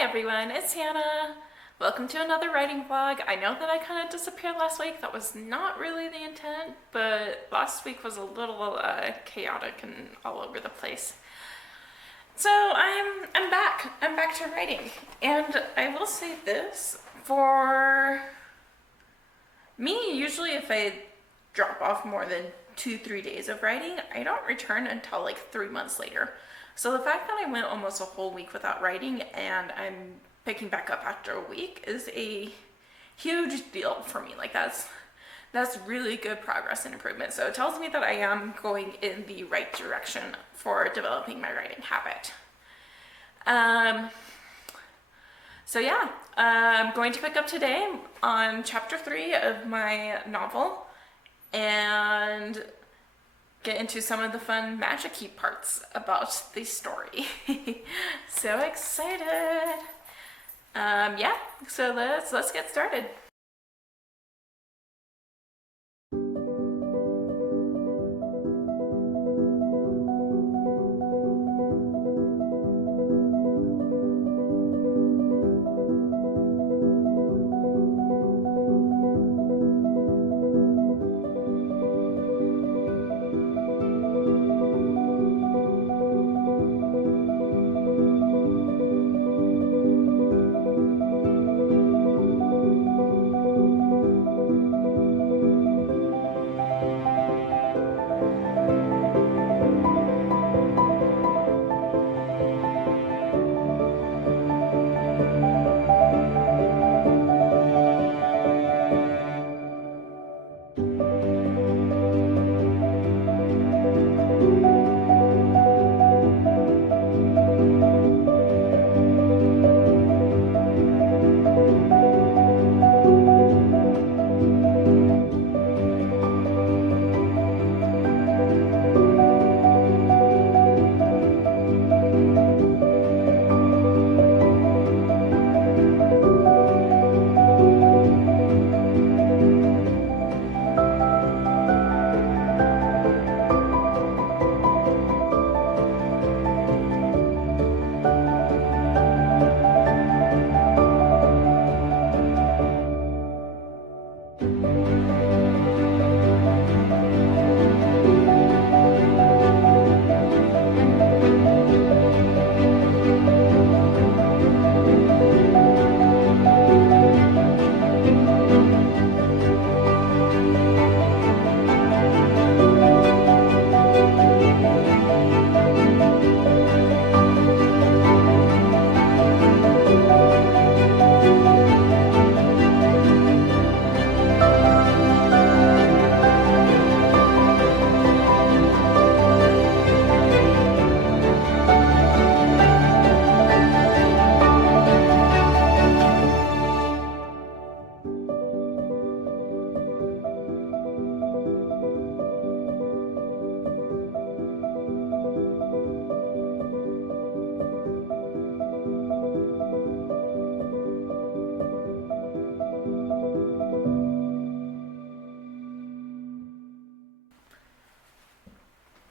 Hi everyone, it's Hannah. Welcome to another writing vlog. I know that I kind of disappeared last week. That was not really the intent, but last week was a little chaotic and all over the place. So I'm back. I'm back to writing, and I will say this for me. Usually, if I drop off more than 2-3 days of writing, I don't return until like 3 months later. So the fact that I went almost a whole week without writing and I'm picking back up after a week is a huge deal for me. Like that's really good progress and improvement. So it tells me that I am going in the right direction for developing my writing habit. So yeah, I'm going to pick up today on chapter 3 of my novel and get into some of the fun magic-y parts about the story. So excited. Yeah, so let's get started.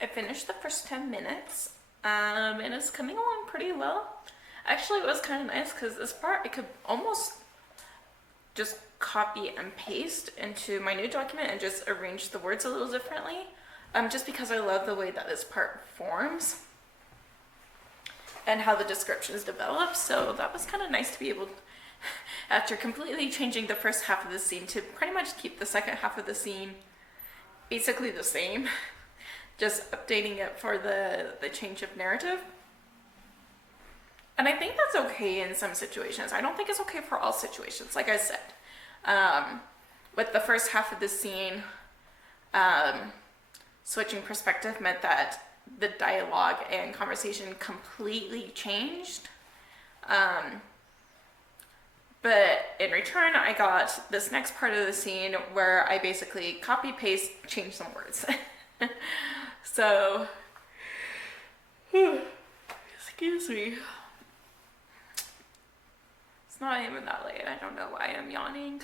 I finished the first 10 minutes, and it's coming along pretty well. Actually, it was kind of nice because this part I could almost just copy and paste into my new document and just arrange the words a little differently, just because I love the way that this part forms and how the descriptions develop. So that was kind of nice to be able, after completely changing the first half of the scene, to pretty much keep the second half of the scene basically the same, just updating it for the change of narrative. And I think that's okay in some situations. I don't think it's okay for all situations. Like I said, with the first half of the scene, switching perspective meant that the dialogue and conversation completely changed. But in return, I got this next part of the scene where I basically copy, paste, change some words. So, excuse me. It's not even that late. I don't know why I'm yawning.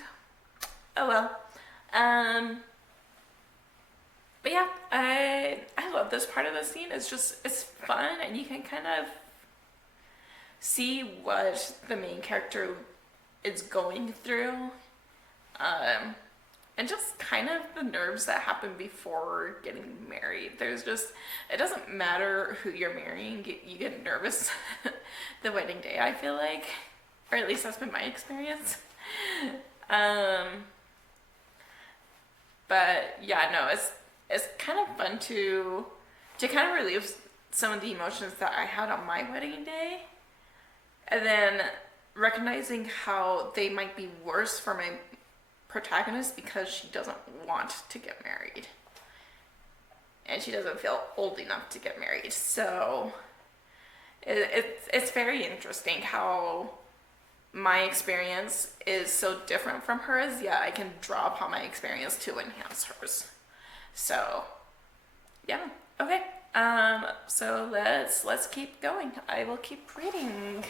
Oh well. But yeah, I love this part of the scene. It's fun, and you can kind of see what the main character is going through, and just kind of the nerves that happen before getting married. It doesn't matter who you're marrying, you get nervous the wedding day, I feel like. Or at least that's been my experience. But yeah, no, it's kind of fun to kind of relieve some of the emotions that I had on my wedding day, and then recognizing how they might be worse for my protagonist because she doesn't want to get married and she doesn't feel old enough to get married. So it's very interesting how my experience is so different from hers, yet I can draw upon my experience to enhance hers. So yeah, okay. So let's keep going. I will keep reading.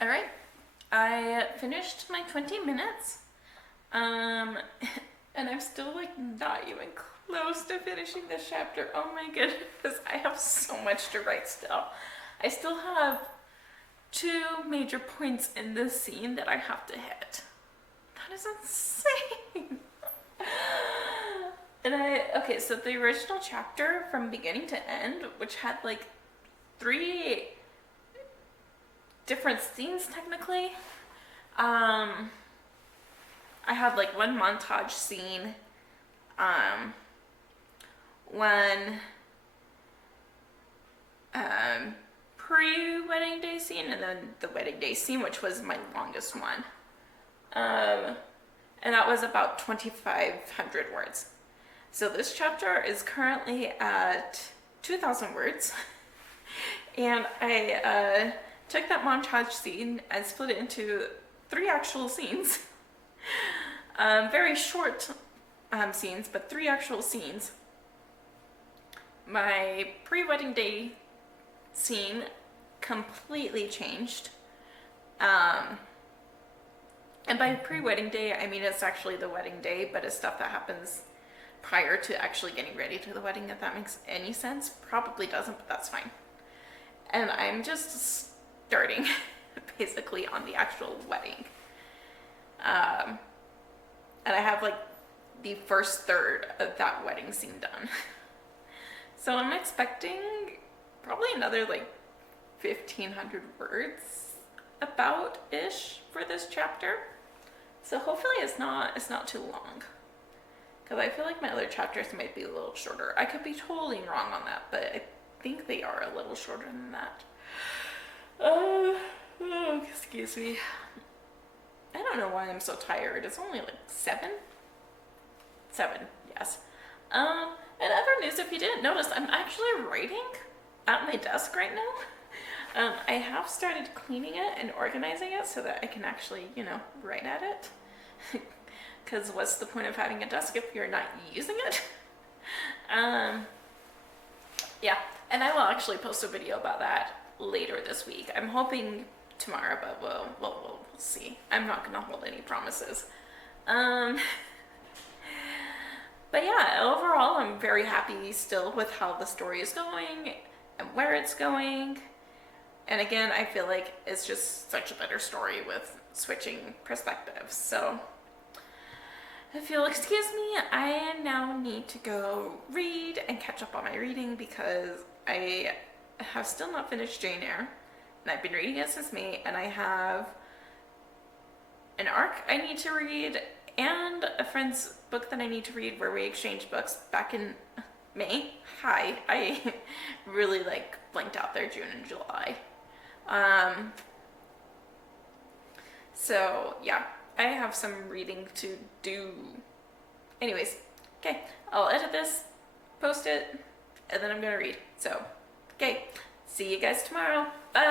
All right, I finished my 20 minutes, and I'm still like not even close to finishing this chapter. Oh my goodness, I have so much to write still. I still have 2 major points in this scene that I have to hit. That is insane. Okay, so the original chapter from beginning to end, which had like 3 different scenes technically. I had like one montage scene, one pre-wedding day scene, and then the wedding day scene, which was my longest one. And that was about 2,500 words. So this chapter is currently at 2,000 words. And I took that montage scene and split it into 3 actual scenes. Very short scenes, but 3 actual scenes. My pre-wedding day scene completely changed. And by pre-wedding day, I mean it's actually the wedding day, but it's stuff that happens prior to actually getting ready to the wedding, if that makes any sense. Probably doesn't, but that's fine. And I'm just starting basically on the actual wedding. And I have like the first third of that wedding scene done. So I'm expecting probably another like 1,500 words about-ish for this chapter. So hopefully it's not too long. Because I feel like my other chapters might be a little shorter. I could be totally wrong on that, but I think they are a little shorter than that. Oh, excuse me. I don't know why I'm so tired. It's only like 7? 7, yes. And other news, if you didn't notice, I'm actually writing at my desk right now. I have started cleaning it and organizing it so that I can actually, write at it. Because what's the point of having a desk if you're not using it? Yeah, and I will actually post a video about that later this week. I'm hoping tomorrow, but we'll see. I'm not going to hold any promises. But yeah, overall, I'm very happy still with how the story is going and where it's going. And again, I feel like it's just such a better story with switching perspectives. So if you'll excuse me, I now need to go read and catch up on my reading because I have still not finished Jane Eyre. And I've been reading it since May, and I have an arc I need to read and a friend's book that I need to read where we exchanged books back in May. Hi, I really blanked out there June and July. So yeah, I have some reading to do. Anyways, okay, I'll edit this, post it, and then I'm gonna read. So, okay, see you guys tomorrow. Bye.